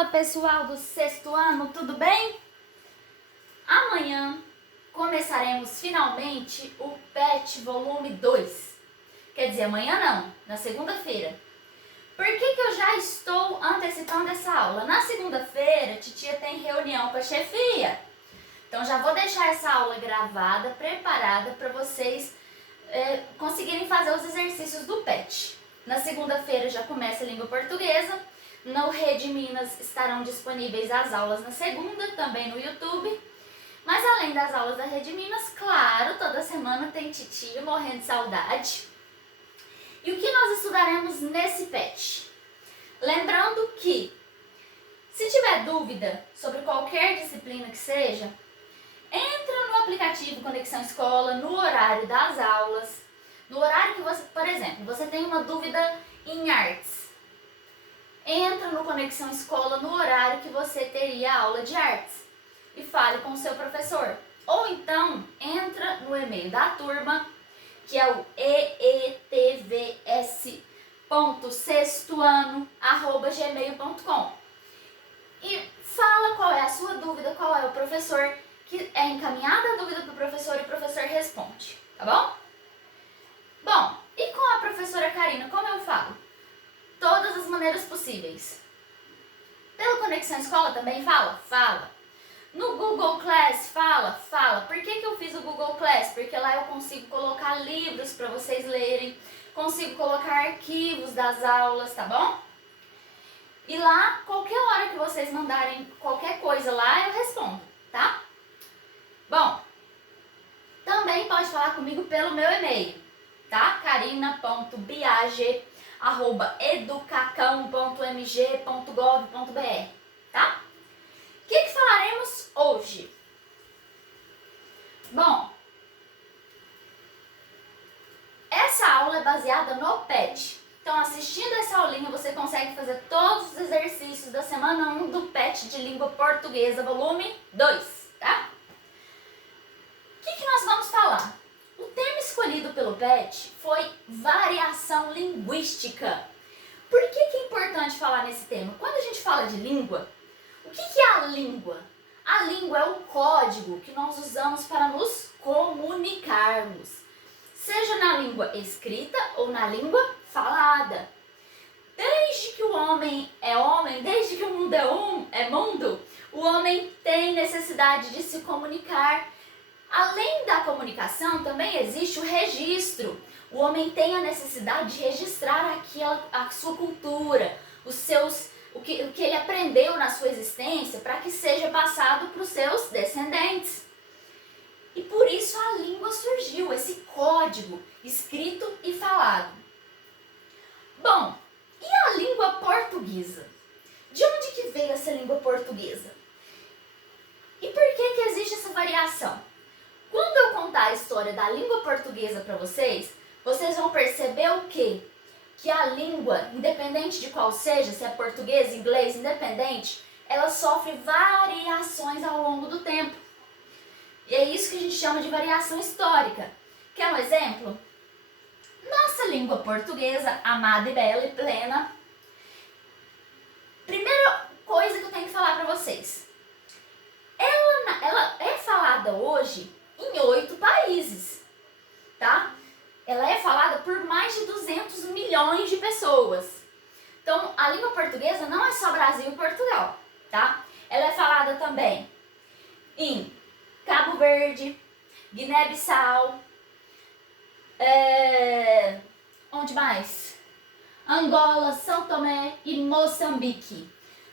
Fala pessoal do sexto ano, tudo bem? Amanhã começaremos finalmente o PET volume 2. Quer dizer, amanhã não, na segunda-feira. Por que eu já estou antecipando essa aula? Na segunda-feira, titia tem reunião com a chefia. Então já vou deixar essa aula gravada, preparada para vocês conseguirem fazer os exercícios do PET. Na segunda-feira já começa a língua portuguesa. No Rede Minas estarão disponíveis as aulas na segunda, também no YouTube. Mas além das aulas da Rede Minas, claro, toda semana tem titia morrendo de saudade. E o que nós estudaremos nesse PET? Lembrando que, se tiver dúvida sobre qualquer disciplina que seja, entra no aplicativo Conexão Escola, no horário das aulas, no horário que você, por exemplo, você tem uma dúvida em artes. Entra no Conexão Escola no horário que você teria aula de artes e fale com o seu professor. Ou então, entra no e-mail da turma, que é o eetvs.sextoano@gmail.com, e fala qual é a sua dúvida, qual é o professor, que é encaminhada a dúvida para o professor e o professor responde, tá bom? Bom, e com a professora Karina, como eu falo? Todas as maneiras possíveis. Pela Conexão Escola também fala? Fala. No Google Class fala? Fala. Por que eu fiz o Google Class? Porque lá eu consigo colocar livros para vocês lerem, consigo colocar arquivos das aulas, tá bom? E lá, qualquer hora que vocês mandarem qualquer coisa lá, eu respondo, tá? Bom, também pode falar comigo pelo meu e-mail, tá? carina.biage@educacão.mg.gov.br, tá? O que falaremos hoje? Bom, essa aula é baseada no PET. Então, assistindo essa aulinha, você consegue fazer todos os exercícios da semana 1 do PET de Língua Portuguesa, volume 2, tá? O que nós vamos falar? O tema escolhido pelo PET foi variação linguística. Por que é importante falar nesse tema? Quando a gente fala de língua, o que é a língua? A língua é o código que nós usamos para nos comunicarmos, seja na língua escrita ou na língua falada. Desde que o homem é homem, desde que o mundo é mundo, o homem tem necessidade de se comunicar. Além da comunicação, também existe o registro. O homem tem a necessidade de registrar a sua cultura, o que ele aprendeu na sua existência, para que seja passado para os seus descendentes. E por isso a língua surgiu, esse código escrito e falado. Bom, e a língua portuguesa? De onde que veio essa língua portuguesa? E por que existe essa variação? Quando eu contar a história da língua portuguesa para vocês, vocês vão perceber o quê? Que a língua, independente de qual seja, se é português, inglês, independente, ela sofre variações ao longo do tempo. E é isso que a gente chama de variação histórica. Quer um exemplo? Nossa língua portuguesa, amada e bela e plena. Primeira coisa que eu tenho que falar para vocês. Ela é falada hoje em 8 países, tá? Ela é falada por mais de 200 milhões de pessoas. Então, a língua portuguesa não é só Brasil e Portugal, tá? Ela é falada também em Cabo Verde, Guiné-Bissau, onde mais? Angola, São Tomé e Moçambique.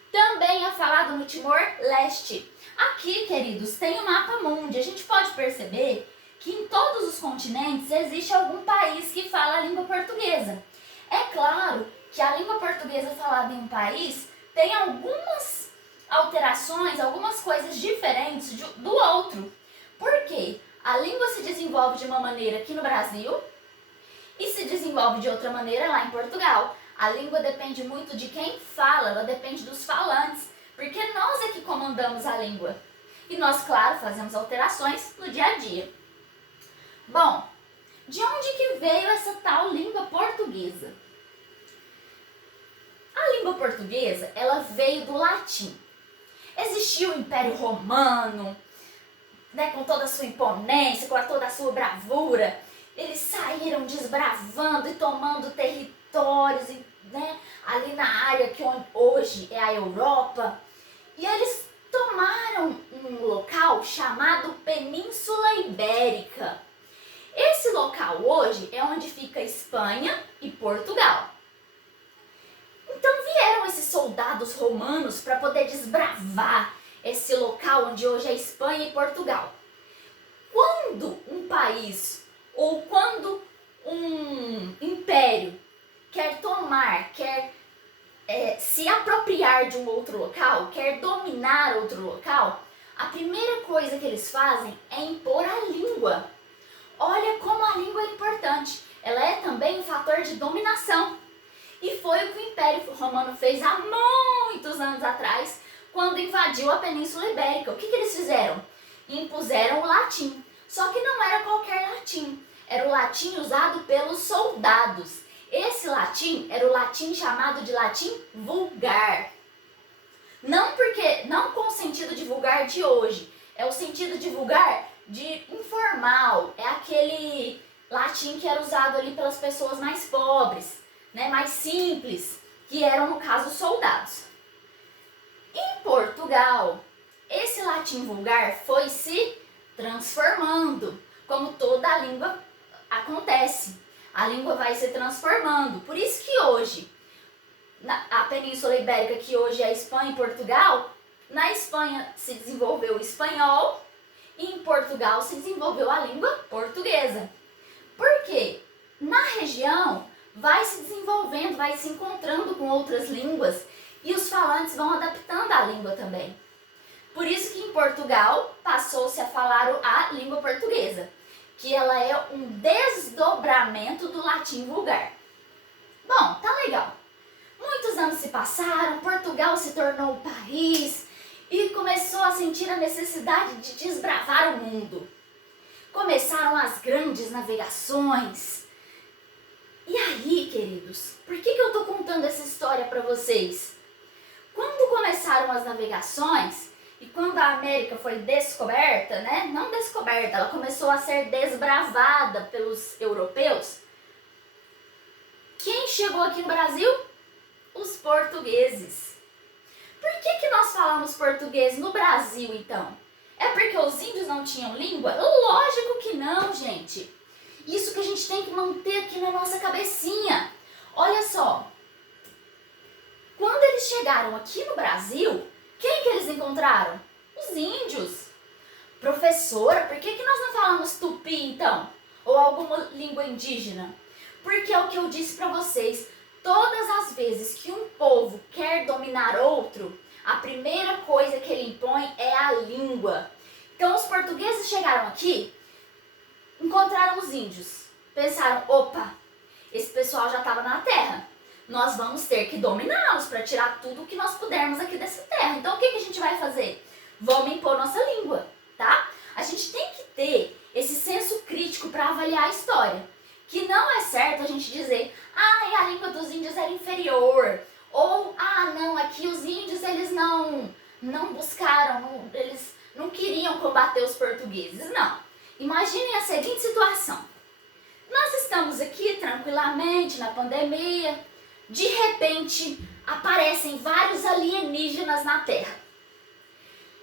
Também é falado no Timor-Leste. Aqui, queridos, tem o mapa mundi. A gente pode perceber que em todos os continentes existe algum país que fala a língua portuguesa. É claro que a língua portuguesa falada em um país tem algumas alterações, algumas coisas diferentes do outro. Por quê? A língua se desenvolve de uma maneira aqui no Brasil e se desenvolve de outra maneira lá em Portugal. A língua depende muito de quem fala, ela depende dos falantes, porque nós é que comandamos a língua. E nós, claro, fazemos alterações no dia a dia. Bom, de onde que veio essa tal língua portuguesa? A língua portuguesa, ela veio do latim. Existia o Império Romano, né, com toda a sua imponência, com toda a sua bravura. Eles saíram desbravando e tomando territórios, né, ali na área que hoje é a Europa. E eles tomaram um local chamado Península Ibérica. Esse local hoje é onde fica Espanha e Portugal. Então vieram esses soldados romanos para poder desbravar esse local onde hoje é Espanha e Portugal. Quando um país ou quando um império quer tomar, quer se apropriar de um outro local, quer dominar outro local, a primeira coisa que eles fazem é impor a língua. Olha como a língua é importante. Ela é também um fator de dominação. E foi o que o Império Romano fez há muitos anos atrás, quando invadiu a Península Ibérica. O que eles fizeram? Impuseram o latim. Só que não era qualquer latim. Era o latim usado pelos soldados. Esse latim era o latim chamado de latim vulgar. Não com o sentido de vulgar de hoje. É o sentido de vulgar de informal. É aquele latim que era usado ali pelas pessoas mais pobres, né, mais simples, que eram, no caso, soldados. Em Portugal, esse latim vulgar foi se transformando, como toda a língua acontece. A língua vai se transformando. Por isso que hoje, a Península Ibérica, que hoje é a Espanha e Portugal, na Espanha se desenvolveu o espanhol e em Portugal se desenvolveu a língua portuguesa. Por quê? Na região vai se desenvolvendo, vai se encontrando com outras línguas e os falantes vão adaptando a língua também. Por isso que em Portugal passou-se a falar a língua portuguesa, que ela é um desdobramento do latim vulgar. Bom, tá legal. Muitos anos se passaram, Portugal se tornou o país e começou a sentir a necessidade de desbravar o mundo. Começaram as grandes navegações. E aí, queridos, por que eu estou contando essa história para vocês? Quando começaram as navegações e quando a América foi descoberta, né? Não descoberta, ela começou a ser desbravada pelos europeus. Quem chegou aqui no Brasil? Os portugueses. Por que nós falamos português no Brasil, então? É porque os índios não tinham língua? Lógico que não, gente. Isso que a gente tem que manter aqui na nossa cabecinha. Olha só. Quando eles chegaram aqui no Brasil, quem que eles encontraram? Os índios. Professora, por que nós não falamos tupi, então? Ou alguma língua indígena? Porque é o que eu disse para vocês. Todas as vezes que um povo quer dominar outro, a primeira coisa que ele impõe é a língua. Então os portugueses chegaram aqui, encontraram os índios, pensaram, opa, esse pessoal já estava na terra, nós vamos ter que dominá-los para tirar tudo o que nós pudermos aqui dessa terra. Então o que a gente vai fazer? Vamos impor nossa língua, tá? A gente tem que ter esse senso crítico para avaliar a história. Que não é certo a gente dizer, a língua dos índios era inferior, ou, não, aqui os índios eles não buscaram, eles não queriam combater os portugueses, não. Imaginem a seguinte situação, nós estamos aqui tranquilamente na pandemia, de repente aparecem vários alienígenas na Terra.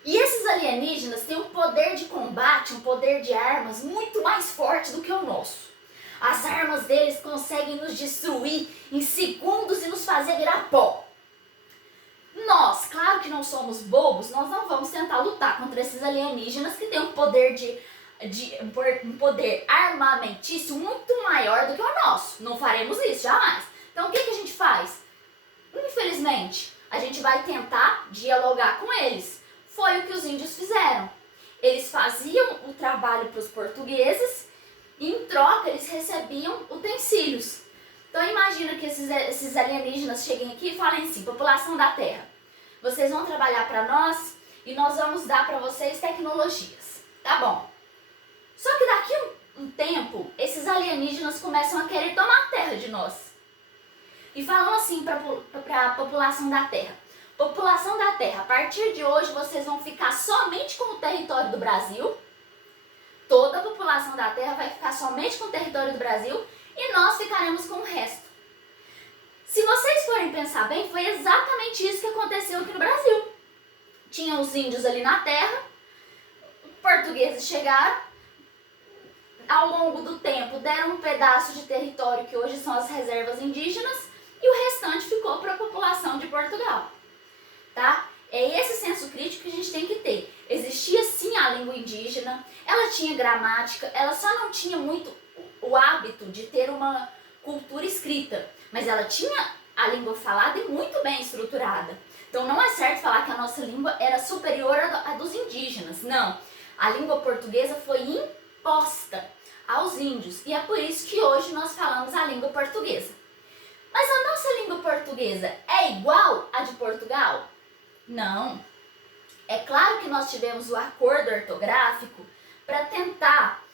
E esses alienígenas têm um poder de combate, um poder de armas muito mais forte do que o nosso. As armas deles conseguem nos destruir em segundos e nos fazer virar pó. Nós, claro que não somos bobos, nós não vamos tentar lutar contra esses alienígenas que têm um poder um poder armamentício muito maior do que o nosso. Não faremos isso, jamais. Então o que a gente faz? Infelizmente, a gente vai tentar dialogar com eles. Foi o que os índios fizeram. Eles faziam o trabalho para os portugueses e em troca eles recebiam utensílios. Então imagina que esses alienígenas cheguem aqui e falem assim, população da Terra, vocês vão trabalhar para nós e nós vamos dar para vocês tecnologias. Tá bom. Só que daqui um tempo, esses alienígenas começam a querer tomar a Terra de nós. e falam assim para a população da Terra: população da Terra, a partir de hoje vocês vão ficar somente com o território do Brasil. Toda a população da Terra vai ficar somente com o território do Brasil e nós ficaremos com o resto. Se vocês forem pensar bem, foi exatamente isso que aconteceu aqui no Brasil. Tinha os índios ali na terra, portugueses chegaram, ao longo do tempo deram um pedaço de território que hoje são as reservas indígenas e o restante ficou para a população de Portugal, tá? É esse senso crítico que a gente tem que ter. Existia sim a língua indígena, ela tinha gramática, ela só não tinha muito o hábito de ter uma cultura escrita, mas ela tinha a língua falada e muito bem estruturada. Então não é certo falar que a nossa língua era superior à dos indígenas, não. A língua portuguesa foi imposta aos índios e é por isso que hoje nós falamos a língua portuguesa. Mas a nossa língua portuguesa é igual à de Portugal? Não. É claro que nós tivemos o acordo ortográfico para tentar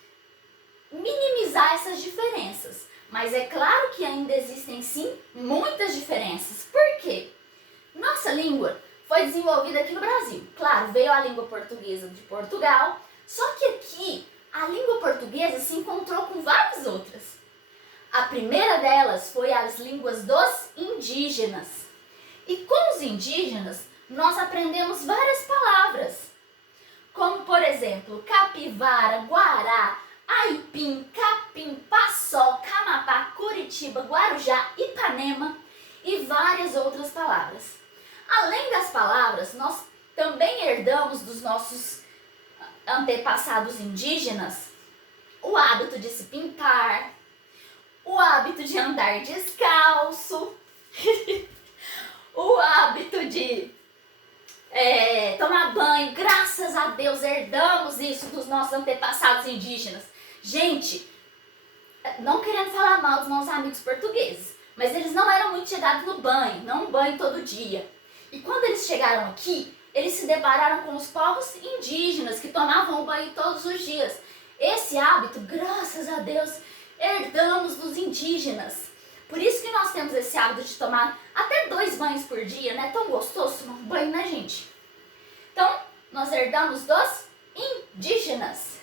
minimizar essas diferenças, mas é claro que ainda existem sim muitas diferenças. Por quê? Nossa língua foi desenvolvida aqui no Brasil. Claro, veio a língua portuguesa de Portugal, só que aqui a língua portuguesa se encontrou com várias outras. A primeira delas foi as línguas dos indígenas. E com os indígenas, nós aprendemos várias palavras, como por exemplo, capivara, guará, aipim, capim, paçó, camapá, Curitiba, Guarujá, Ipanema e várias outras palavras. Além das palavras, nós também herdamos dos nossos antepassados indígenas o hábito de se pintar, o hábito de andar descalço, o hábito de tomar banho. Graças a Deus herdamos isso dos nossos antepassados indígenas. Gente, não querendo falar mal dos meus amigos portugueses, mas eles não eram muito chegados no banho, não um banho todo dia. E quando eles chegaram aqui, eles se depararam com os povos indígenas que tomavam o banho todos os dias. Esse hábito, graças a Deus, herdamos dos indígenas. Por isso que nós temos esse hábito de tomar até 2 banhos por dia, né? Tão gostoso tomar um banho, né, gente? Então, nós herdamos dos indígenas.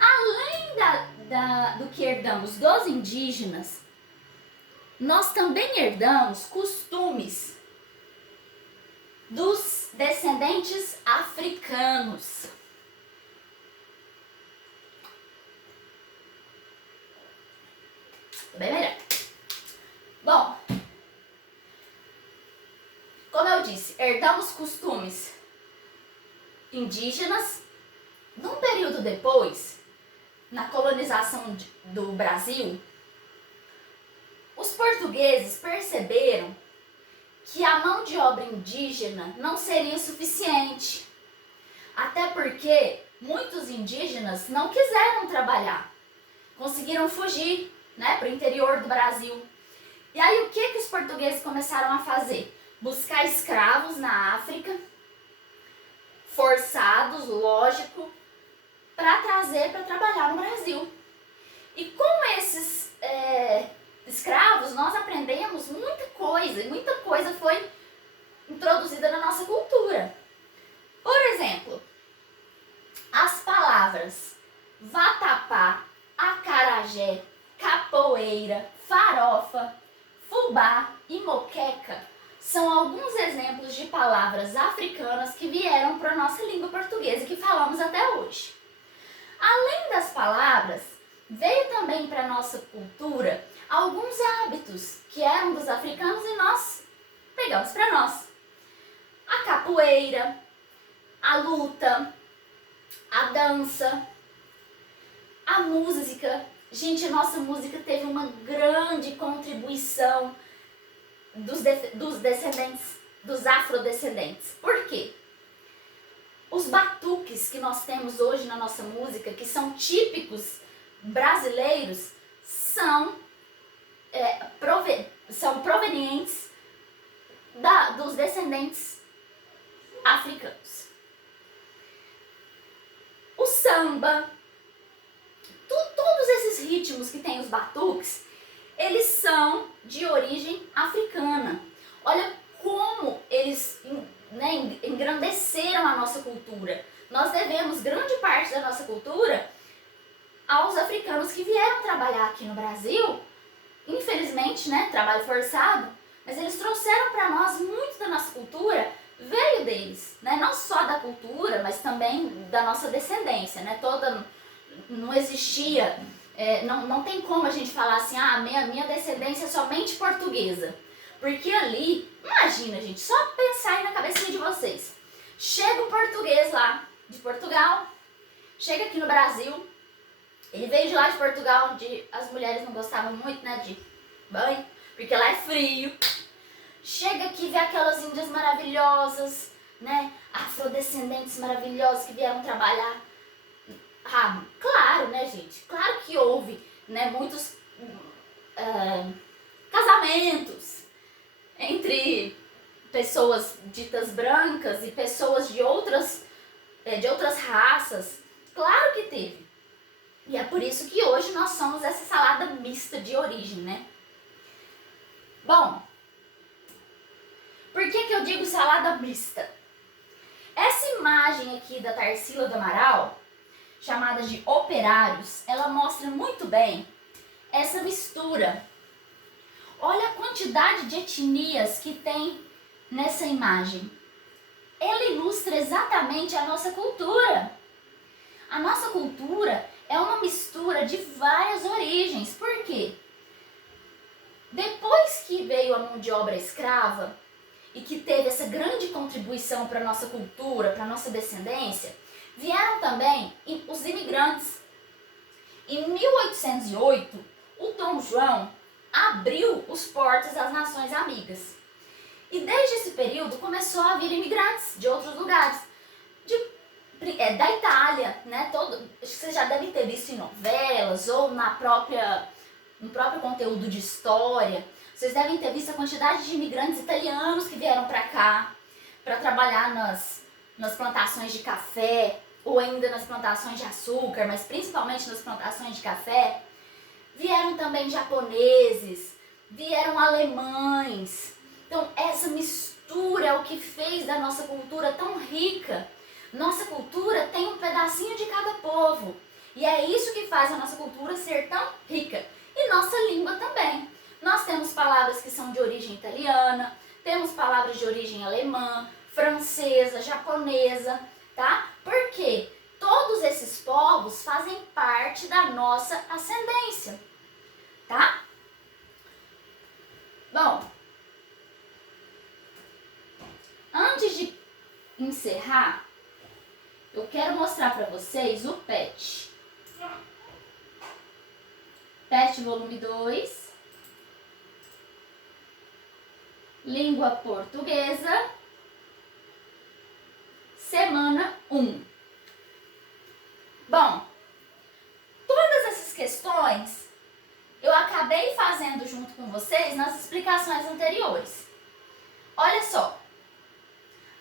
Além do que herdamos dos indígenas, nós também herdamos costumes dos descendentes africanos. Bem melhor. Bom, como eu disse, herdamos costumes indígenas. Num período depois, na colonização do Brasil, os portugueses perceberam que a mão de obra indígena não seria suficiente. Até porque muitos indígenas não quiseram trabalhar, conseguiram fugir, né, para o interior do Brasil. E aí o que os portugueses começaram a fazer? Buscar escravos na África, forçados, lógico, para trazer para trabalhar no Brasil. E com esses escravos nós aprendemos muita coisa, e muita coisa foi introduzida na nossa cultura. Por exemplo, as palavras vatapá, acarajé, capoeira, farofa, fubá e moqueca são alguns exemplos de palavras africanas que vieram para a nossa língua portuguesa e que falamos até hoje. Além das palavras, veio também para a nossa cultura alguns hábitos que eram dos africanos e nós pegamos para nós. A capoeira, a luta, a dança, a música. Gente, a nossa música teve uma grande contribuição dos descendentes, dos afrodescendentes. Por quê? Os batuques que nós temos hoje na nossa música, que são típicos brasileiros, são provenientes dos descendentes africanos. O samba, todos esses ritmos que tem os batuques, eles são de origem africana. Olha como eles, né, engrandeceram a nossa cultura. Nós devemos grande parte da nossa cultura aos africanos que vieram trabalhar aqui no Brasil, infelizmente, né, trabalho forçado, mas eles trouxeram para nós muito da nossa cultura, veio deles, né, não só da cultura, mas também da nossa descendência, né, não existia, não tem como a gente falar assim, minha descendência é somente portuguesa, porque ali, imagina gente, só pensar aí na cabecinha de vocês, chega um português lá de Portugal, chega aqui no Brasil, ele veio de lá de Portugal, onde as mulheres não gostavam muito, né, de banho, porque lá é frio. Chega aqui e vê aquelas índias maravilhosas, né, afrodescendentes maravilhosos que vieram trabalhar. Claro, né, gente, claro que houve, né, muitos casamentos entre pessoas ditas brancas e pessoas de outras raças. Claro que teve. E é por isso que hoje nós somos essa salada mista de origem, né? Bom, por que eu digo salada mista? Essa imagem aqui da Tarsila do Amaral, chamada de operários, ela mostra muito bem essa mistura. Olha a quantidade de etnias que tem nessa imagem. Ela ilustra exatamente a nossa cultura. A nossa cultura é uma mistura de várias origens. Por quê? Depois que veio a mão de obra escrava e que teve essa grande contribuição para a nossa cultura, para a nossa descendência, vieram também os imigrantes. Em 1808, o Dom João abriu os portos às nações amigas. E desde esse período começou a vir imigrantes de outros lugares, da Itália, né? Acho que vocês já devem ter visto em novelas ou no próprio conteúdo de história. Vocês devem ter visto a quantidade de imigrantes italianos que vieram para cá para trabalhar nas plantações de café ou ainda nas plantações de açúcar, mas principalmente nas plantações de café. Vieram também japoneses, vieram alemães. Então essa mistura é o que fez da nossa cultura tão rica. Nossa cultura tem um pedacinho de cada povo. E é isso que faz a nossa cultura ser tão rica. E nossa língua também. Nós temos palavras que são de origem italiana, temos palavras de origem alemã, francesa, japonesa, tá? Porque todos esses povos fazem parte da nossa ascendência, tá? Bom, antes de encerrar, eu quero mostrar para vocês o PET. PET volume 2. Língua portuguesa. Semana 1. Bom, todas essas questões eu acabei fazendo junto com vocês nas explicações anteriores. Olha só.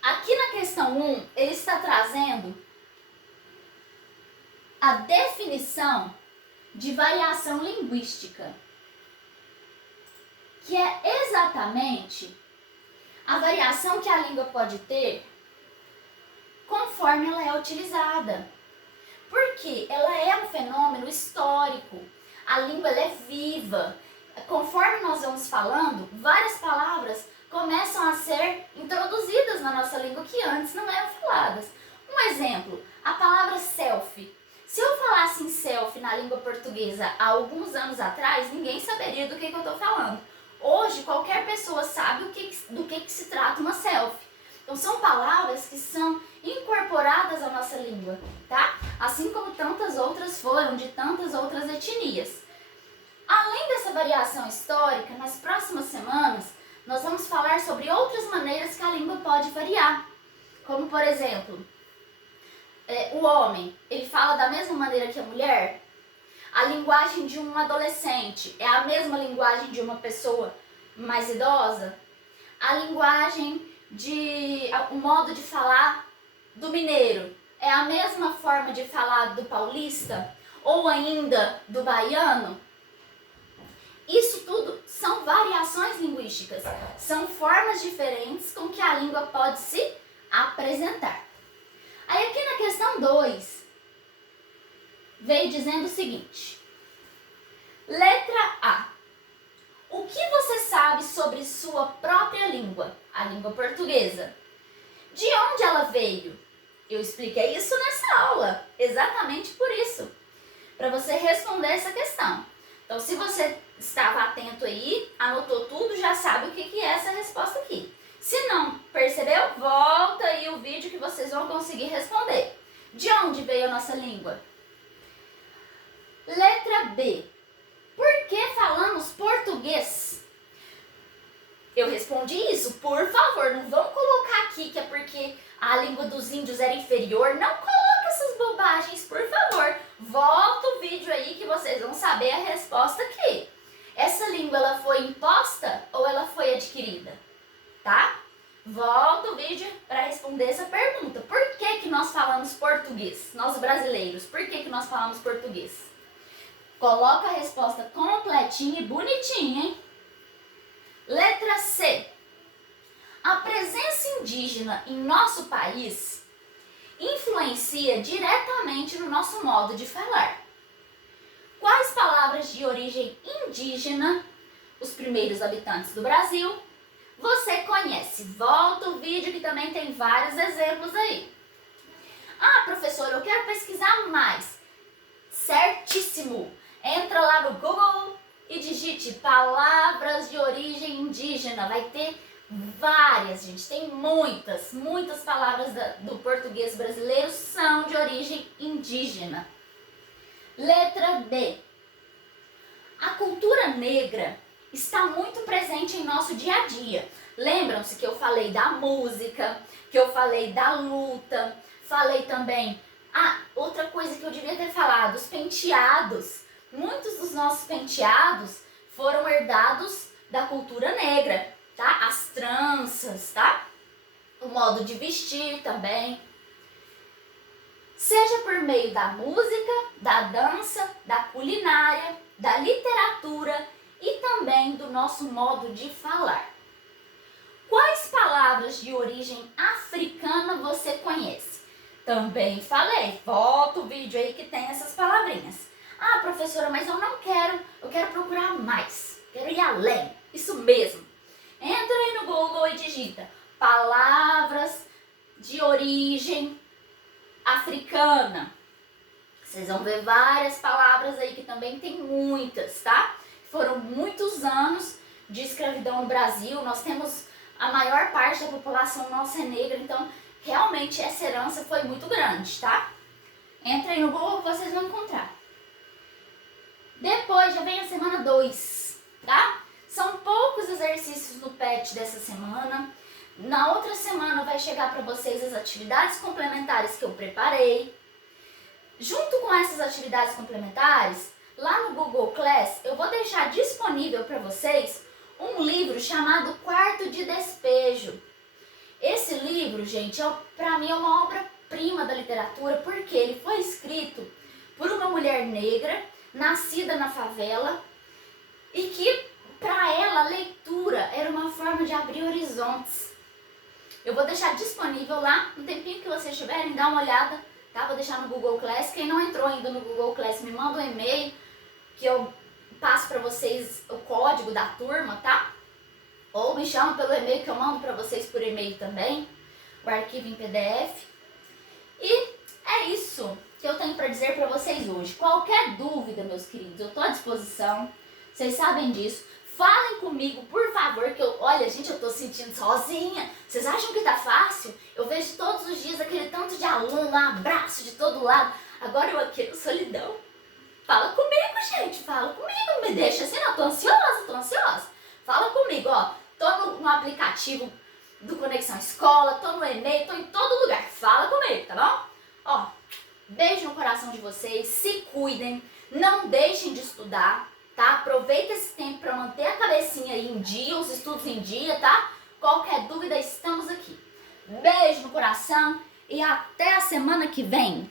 Aqui na questão 1, ele está trazendo a definição de variação linguística, que é exatamente a variação que a língua pode ter conforme ela é utilizada. Porque ela é um fenômeno histórico, a língua ela é viva. Conforme nós vamos falando, várias palavras começam a ser introduzidas na nossa língua que antes não eram faladas. Um exemplo, a palavra selfie. Se eu falasse em selfie na língua portuguesa há alguns anos atrás, ninguém saberia do que eu estou falando. Hoje, qualquer pessoa sabe do que se trata uma selfie. Então, são palavras que são incorporadas à nossa língua, tá? Assim como tantas outras foram, de tantas outras etnias. Além dessa variação histórica, nas próximas semanas, nós vamos falar sobre outras maneiras que a língua pode variar. Como, por exemplo, o homem, ele fala da mesma maneira que a mulher? A linguagem de um adolescente é a mesma linguagem de uma pessoa mais idosa? A linguagem o modo de falar do mineiro é a mesma forma de falar do paulista? Ou ainda do baiano? Isso são variações linguísticas, são formas diferentes com que a língua pode se apresentar. Aí aqui na questão 2, veio dizendo o seguinte: letra A. O que você sabe sobre sua própria língua, a língua portuguesa? De onde ela veio? Eu expliquei isso nessa aula, exatamente por isso, para você responder essa questão. Então, se você estava atento aí, anotou tudo, já sabe o que é essa resposta aqui. Se não percebeu, volta aí o vídeo que vocês vão conseguir responder. De onde veio a nossa língua? Letra B. Por que falamos português? Eu respondi isso, por favor, não vamos colocar aqui que é porque a língua dos índios era inferior. Não coloca essas bobagens, por favor. Volta o vídeo aí que vocês vão saber a resposta aqui. Essa língua, ela foi imposta ou ela foi adquirida? Tá? Volta o vídeo para responder essa pergunta. Por que nós falamos português? Nós brasileiros, por que nós falamos português? Coloca a resposta completinha e bonitinha, hein? Letra C. A presença indígena em nosso país influencia diretamente no nosso modo de falar. Quais palavras de origem indígena, os primeiros habitantes do Brasil, você conhece? Volta o vídeo que também tem vários exemplos aí. Ah, professora, eu quero pesquisar mais. Certíssimo! Entra lá no Google e digite palavras de origem indígena. Vai ter várias, gente. Tem muitas palavras do português brasileiro são de origem indígena. Letra D. A cultura negra está muito presente em nosso dia a dia. Lembram-se que eu falei da música, que eu falei da luta, falei também... Ah, outra coisa que eu devia ter falado, os penteados. Muitos dos nossos penteados foram herdados da cultura negra, tá? As tranças, tá? O modo de vestir também. Seja por meio da música, da dança, da culinária, da literatura e também do nosso modo de falar. Quais palavras de origem africana você conhece? Também falei, volta o vídeo aí que tem essas palavrinhas. Ah, professora, mas eu não quero, eu quero procurar mais, quero ir além. Isso mesmo. Entra aí no Google e digita palavras de origem africana. Vocês vão ver várias palavras aí que também tem muitas, tá? Foram muitos anos de escravidão no Brasil, nós temos a maior parte da população nossa é negra, então realmente essa herança foi muito grande, tá? Entra aí no Google que vocês vão encontrar. Depois já vem a semana 2, tá? São poucos exercícios no PET dessa semana. Na outra semana vai chegar para vocês as atividades complementares que eu preparei. Junto com essas atividades complementares, lá no Google Class, eu vou deixar disponível para vocês um livro chamado Quarto de Despejo. Esse livro, gente, para mim é uma obra-prima da literatura, porque ele foi escrito por uma mulher negra, nascida na favela, e que para ela a leitura era uma forma de abrir horizontes. Eu vou deixar disponível lá, no tempinho que vocês tiverem, dá uma olhada, tá? Vou deixar no Google Class. Quem não entrou ainda no Google Class, me manda um e-mail que eu passo para vocês o código da turma, tá? Ou me chama pelo e-mail que eu mando para vocês por e-mail também, o arquivo em PDF. E é isso que eu tenho para dizer para vocês hoje. Qualquer dúvida, meus queridos, eu estou à disposição. Vocês sabem disso. Falem comigo, por favor, que olha, gente, eu tô sentindo sozinha. Vocês acham que tá fácil? Eu vejo todos os dias aquele tanto de aluno, um abraço de todo lado. Agora eu aqui no solidão. Fala comigo, gente, fala comigo. Não me deixa assim, não. Tô ansiosa. Fala comigo, ó. Tô no aplicativo do Conexão Escola, tô no e-mail, tô em todo lugar. Fala comigo, tá bom? Ó, beijo no coração de vocês, se cuidem, não deixem de estudar, tá? Aproveita esse tempo para manter a cabecinha aí em dia, os estudos em dia, tá? Qualquer dúvida, estamos aqui. Beijo no coração e até a semana que vem.